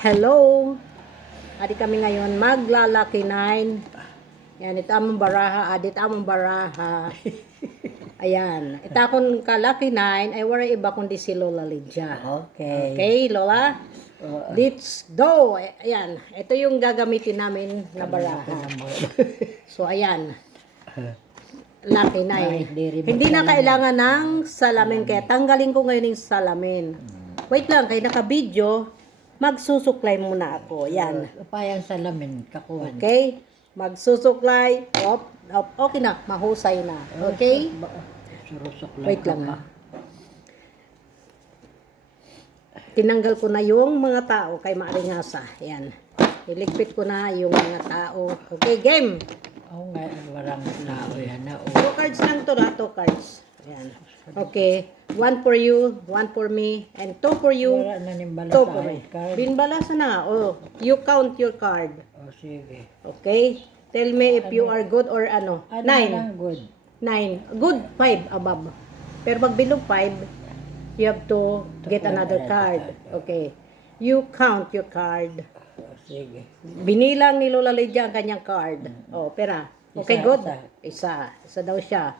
Hello! Adi kami ngayon maglalaki 9. Yan, ito among baraha, adit among baraha. Ayan, ito akong kalaki 9 ay wala iba kundi si Lola Lydia. Okay. Okay, Lola? Let's go! Ayan, ito yung gagamitin namin na baraha. So, ayan. Lucky 9. Hindi na kailangan ng salamin, kaya tanggalin ko ngayon yung salamin. Wait lang, kaya naka-video, magsusuklay muna ako. Yan. Upayang salamin, kakuhan. Okay? Magsusuklay. Okay na, mahusay na. Okay? Surusok lang. Wait lang ha. Tinanggal ko na yung mga tao kay Maringasa. Yan. Iligpit ko na yung mga tao. Okay, game! Oo nga, warang tao yan na. 2 cards lang to na, 2 cards. Yan. Okay. 1 for you, 1 for me, and 2 for you, Wala na nimbala 2 sa for me. card. Binbalasa na. Oh, you count your card. O sige. Okay? Tell me if you are good or ano. Ano 9. lang good? 9. Good. 5 above. Pero pag below 5, you have to get another card. Okay. You count your card. O sige. Binilang ni Lola Lydia ang kanyang card. Oh, pera. Okay, Isa, good. isa. Isa daw siya.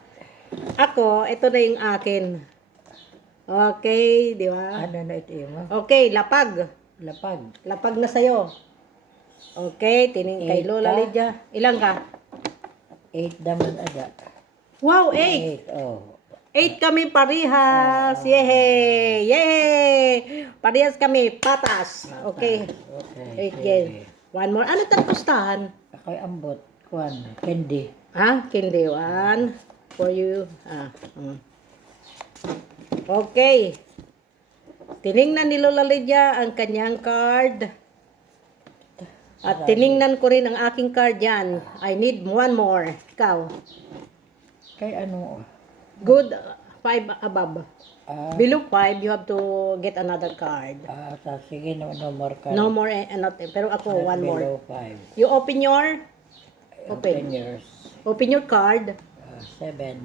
Ako, ito na yung akin. Okay, di ba? Ano na ito mo? Okay, lapag. Lapag. Lapag na sa'yo. Okay, tining kay 8 Lola ka? Lydia. Ilang ka? 8 naman ada. Wow, 8. 8, oh. 8 kami parehas. Yehey! Yehey! Parehas kami. Patas. Okay. Okay. 8 game. One more. Ano itong pustahan? Ako'y ambot. Kuhan. Candy. Ha? Kindi. 1 for you. Okay. Tiningnan ni Lola Lydia ang kanyang card. At tiningnan ko rin ang aking card yan. I need one more. Ikaw. Kay ano? Good. 5 above. Ah, Below 5, you have to get another card. sige, no more card. No more, not, pero ako, one more. Below 5. You open your, Open yours. open your card. 7.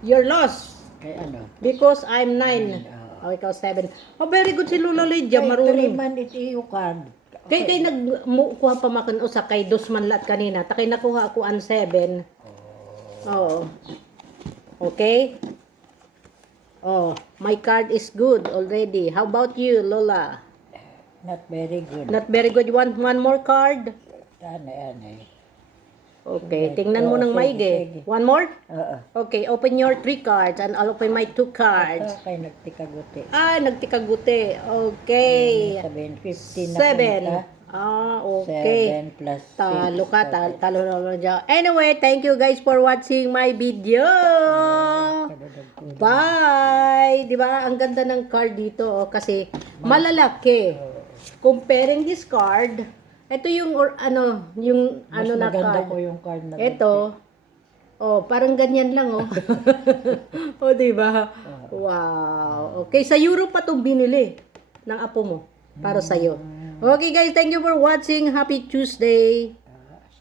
You're lost. Kay ano? Because I'm 9. Oh, ikaw 7. Oh, very good si Lola Lydia, marunong. man iti yung card. Kay nagkuha pa makan usa kay dosman lat kanina. Takay nakuha ako ang 7. Oo. Okay? Oh, my card is good already. How about you, Lola? Not very good. Not very good. You want one more card? Ano. Okay, tingnan mo ng sige, maigi. sige. One more? Oo. Okay, open your 3 cards and I'll open my 2 cards. Kay nagtikaguti. Nagtikaguti. Okay. Sabihin, 15 na 7. punta. Okay. 7 plus 6. Talo ka, talo na dyan. Anyway, thank you guys for watching my video. Bye! Di ba? Ang ganda ng card dito kasi malalaki. Comparing this card, ito yung yung Mas na maganda card. ko yung card na Ito, parang ganyan lang, di ba? Wow. Okay, sa Europe pa 'tong binili ng apo mo para sa iyo. Okay guys, thank you for watching. Happy Tuesday.